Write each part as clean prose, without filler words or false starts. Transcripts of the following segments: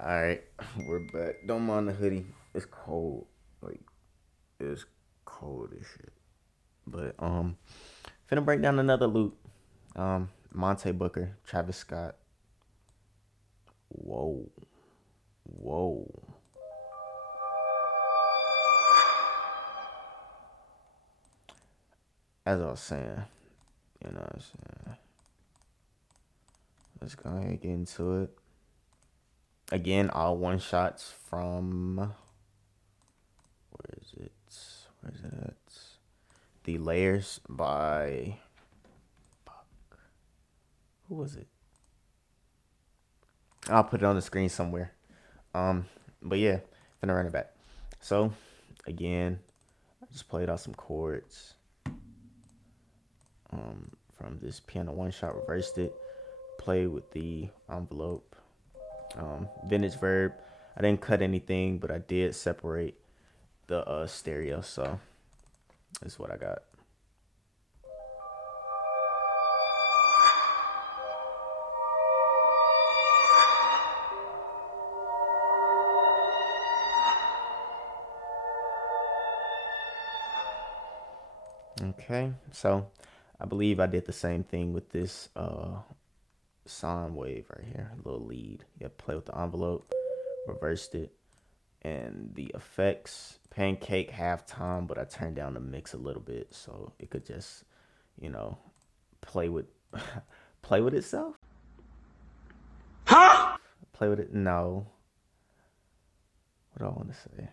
All right, we're back. Don't mind the hoodie. It's cold. Like it's cold as shit. But finna break down another loop. Monte Booker, Travis Scott. Whoa, whoa. As I was saying, what I'm saying. Let's go ahead and get into it. Again, all one shots from where is it? Where is it at? The Layers by who was it? I'll put it on the screen somewhere. But yeah, finna run it back. So again, I just played out some chords from this piano one shot, reversed it, played with the envelope, vintage verb. I didn't cut anything, but I did separate the stereo. So that's what I got. Okay, so I believe I did the same thing with this sine wave right here, a little lead. You have to play with the envelope, reversed it, and the effects pancake halftime, but I turned down the mix a little bit so it could just, you know, play with play with itself. Play with it. No, what do I want to say?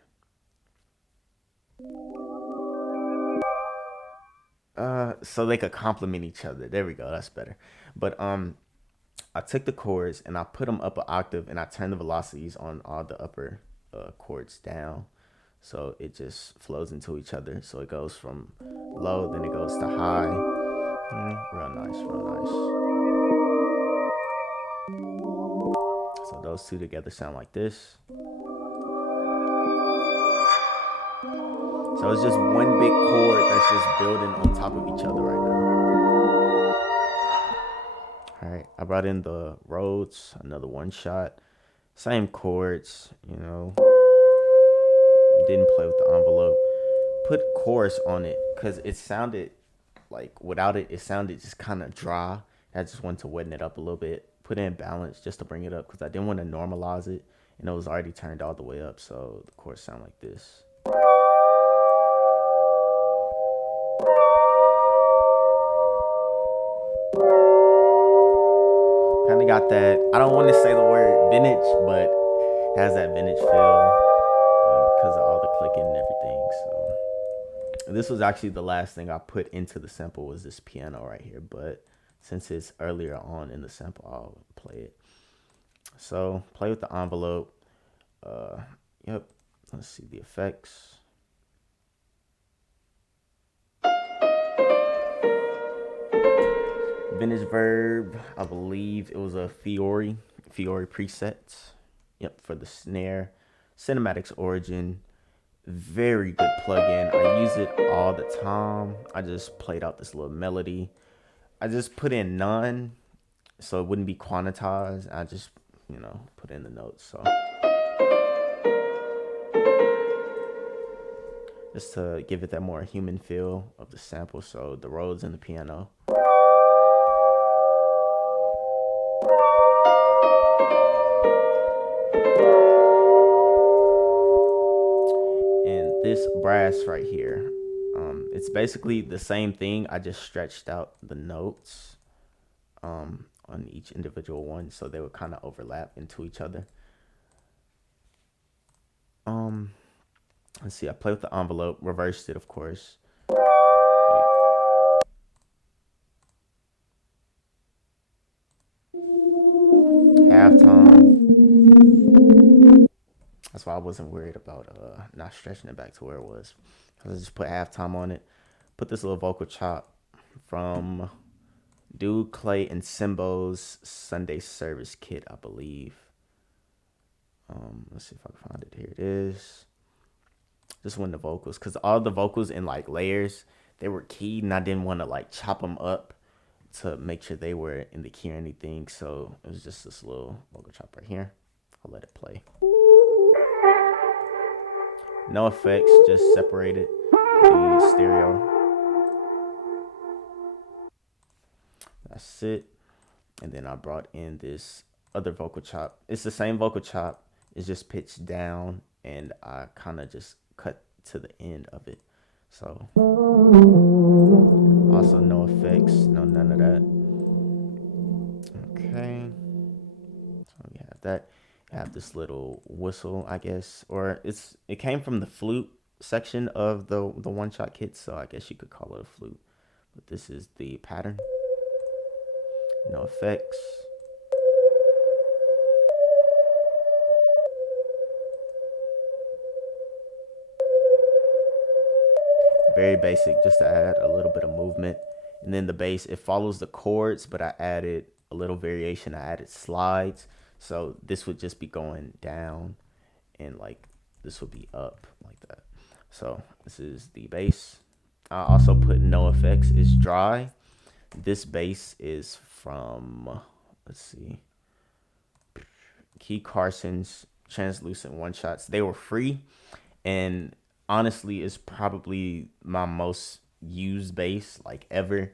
So they could complement each other. There we go. That's better. But I took the chords and I put them up an octave and I turned the velocities on all the upper chords down. So it just flows into each other. So it goes from low, then it goes to high. Real nice, real nice. So those two together sound like this. So it's just one big chord that's just building on top of each other right now. All right, I brought in the Rhodes, another one shot. Same chords, Didn't play with the envelope. Put chorus on it because it sounded like without it, it sounded just kind of dry. I just wanted to weten it up a little bit. Put in balance just to bring it up because I didn't want to normalize it, and it was already turned all the way up. So the chorus sound like this. Kind of got that. I don't want to say the word vintage, but it has that vintage feel because of all the clicking and everything. So this was actually the last thing I put into the sample was this piano right here. But since it's earlier on in the sample, I'll play it. So play with the envelope. Yep. Let's see the effects. Vintage verb, I believe it was a Fiore presets. Yep, for the snare. Cinematics Origin, very good plugin. I use it all the time. I just played out this little melody. I just put in none, so it wouldn't be quantized. I just, put in the notes. So just to give it that more human feel of the sample. So the Rhodes and the piano. This brass right here, it's basically the same thing. I just stretched out the notes on each individual one so they would kind of overlap into each other. Let's see, I played with the envelope, reversed it, of course. Halftime. That's why I wasn't worried about not stretching it back to where it was. I just put halftime on it. Put this little vocal chop from Dude Clay and Simbo's Sunday Service Kit, I believe. Let's see if I can find it. Here it is. Just one of the vocals, because all the vocals in like layers, they were keyed, and I didn't want to like chop them up to make sure they were in the key or anything. So it was just this little vocal chop right here. I'll let it play. No effects, just separated the stereo. That's it. And then I brought in this other vocal chop. It's the same vocal chop. It's just pitched down, and I kind of just cut to the end of it. So also no effects, no none of that. Okay. So we have that. You have this little whistle, I guess, or it came from the flute section of the one shot kit, so I guess you could call it a flute. But this is the pattern. No effects. Very basic, just to add a little bit of movement. And then the bass, it follows the chords, but I added a little variation. I added slides. So this would just be going down, and like this would be up like that. So this is the bass. I also put no effects. It's dry. This bass is from, let's see, Key Carson's Translucent One Shots. They were free, and honestly, it's probably my most used bass like ever.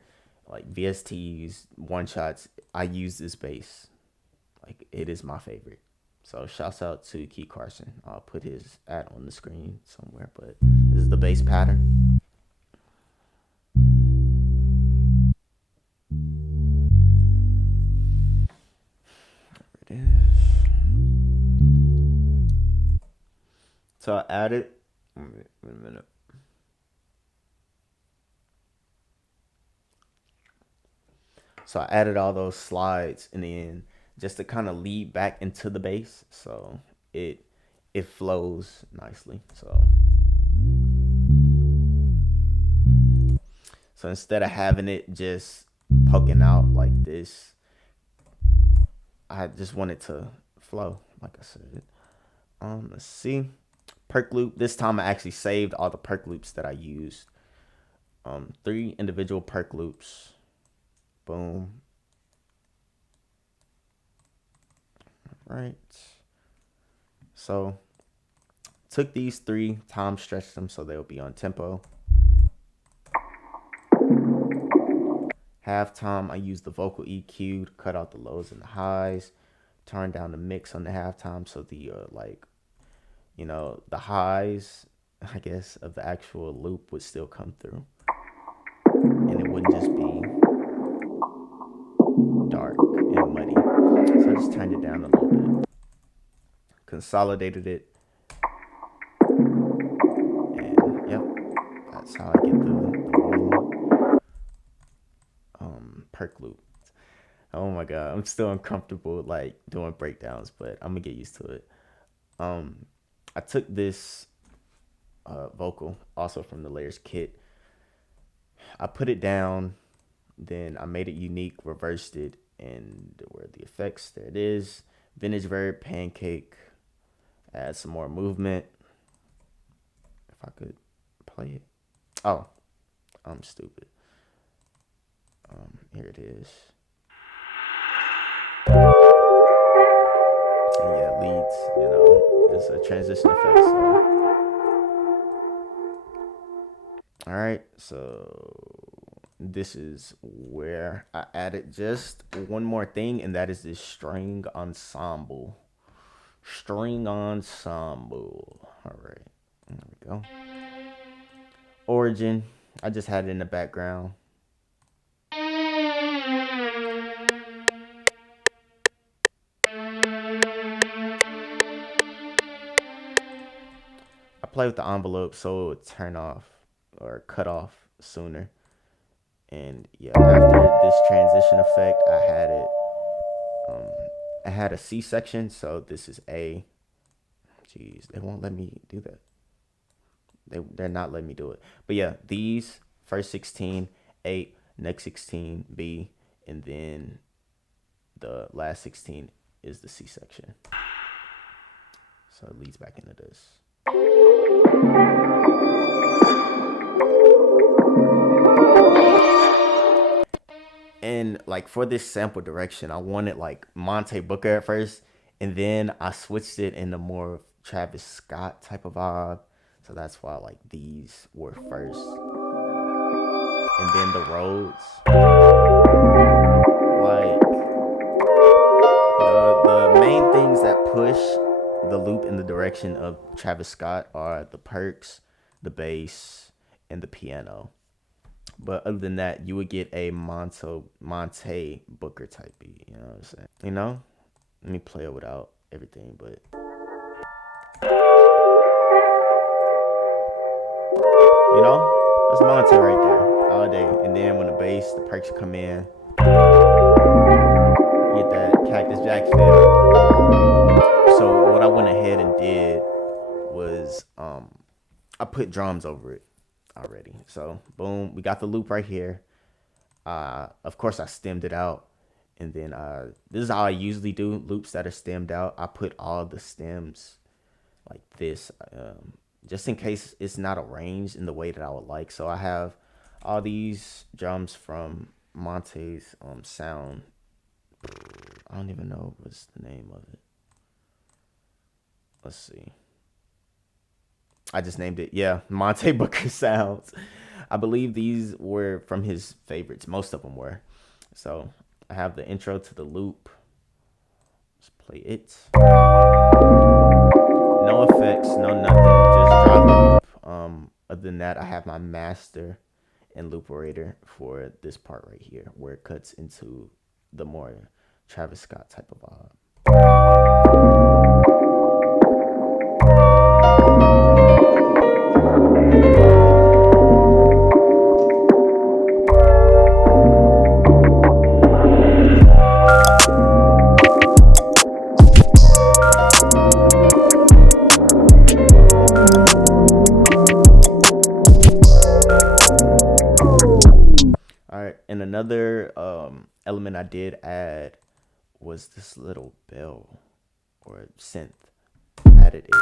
Like VSTs, One Shots, I use this bass. Like, it is my favorite. So shouts out to Key Carson. I'll put his ad on the screen somewhere, but this is the bass pattern. There it is. So I added, wait a minute. So I added all those slides in the end just to kind of lead back into the bass, so it flows nicely. So instead of having it just poking out like this, I just want it to flow, like I said. Let's see. Perk loop. This time I actually saved all the perk loops that I used. 3 individual perk loops. Boom. All right. So took these 3, time stretched them so they'll be on tempo. Halftime, I used the vocal EQ to cut out the lows and the highs. Turn down the mix on the halftime so the the highs, I guess, of the actual loop would still come through, and it wouldn't just be dark and muddy. So I just turned it down a little bit, consolidated it, and yep, that's how I get the one perk loop. Oh my god, I'm still uncomfortable like doing breakdowns, but I'm gonna get used to it. I took this vocal also from the Layers kit. I put it down, then I made it unique, reversed it, and where are the effects? There it is. Vintage Verb, Pancake. Add some more movement. If I could play it. Oh, I'm stupid. Here it is. And yeah, leads, it's a transition effect. So. All right, so this is where I added just one more thing, and that is this string ensemble. All right, there we go. Origin, I just had it in the background. I play with the envelope so it would turn off or cut off sooner. And yeah, after this transition effect, I had it. I had a C section, so this is A. Jeez, they won't let me do that. They're not letting me do it. But yeah, these first 16, 8, next 16, B, and then the last 16 is the C section. So it leads back into this. And like for this sample direction, I wanted like Monte Booker at first, And then I switched it into more Travis Scott type of vibe. So that's why like these were first. And then the Rhodes. Like the main things that push the loop in the direction of Travis Scott are the perks, the bass, and the piano. But other than that, you would get a Monte Booker type beat. You know what I'm saying? You know? Let me play it without everything, but you know? That's Monte right there. All day. And then when the bass, the perks come in, you get that Cactus Jack feel. So what I went ahead and did was I put drums over it already. So boom, we got the loop right here. Of course I stemmed it out, and then this is how I usually do loops that are stemmed out. I put all the stems like this, just in case it's not arranged in the way that I would like. So I have all these drums from Monte's sound. I don't even know what's the name of it. Let's see. I just named it. Yeah, Monte Booker Sounds. I believe these were from his favorites. Most of them were. So I have the intro to the loop. Let's play it. No effects, no nothing. Just dry loop. Other than that, I have my master and loop orator for this part right here, where it cuts into the more Travis Scott type of vibe. And another element I did add was this little bell or synth. Added it.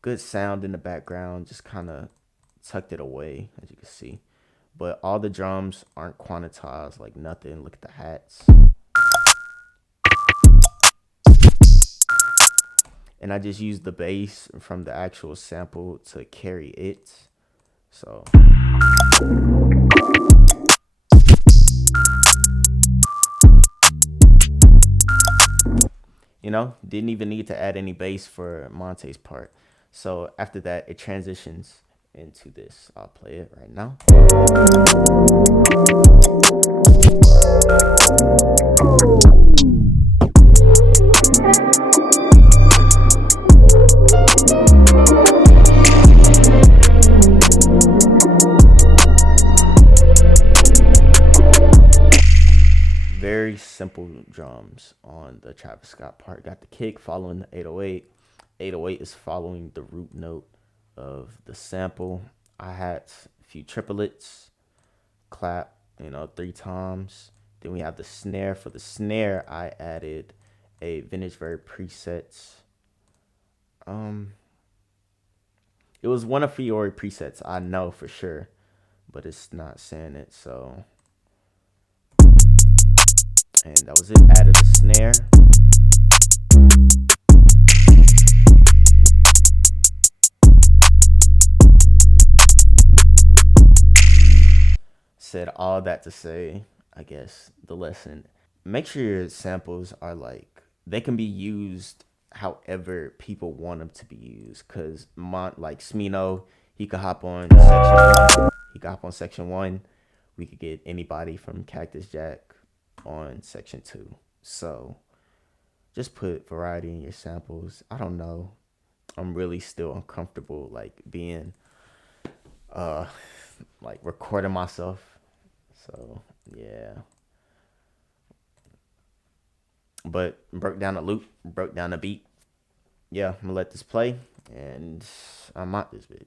Good sound in the background, just kind of tucked it away, as you can see. But all the drums aren't quantized, like nothing. Look at the hats. And I just used the bass from the actual sample to carry it. So you know, didn't even need to add any bass for Monte's part. So after that, it transitions into this. I'll play it right now. Very simple drums on the Travis Scott part. Got the kick following the 808. 808 is following the root note of the sample. I had a few triplets, clap, 3 times. Then we have the snare. For the snare, I added a Vintage Verb presets. It was one of Fiore presets, I know for sure, but it's not saying it, so. And that was it. Added a snare. Said all that to say, I guess, the lesson. Make sure your samples are they can be used however people want them to be used. Because like Smino, he could hop on section 1. We could get anybody from Cactus Jack on section 2. So just put variety in your samples. I don't know, I'm really still uncomfortable being recording myself, so yeah. But broke down the loop, broke down the beat. Yeah, I'm gonna let this play and I'm out this bitch.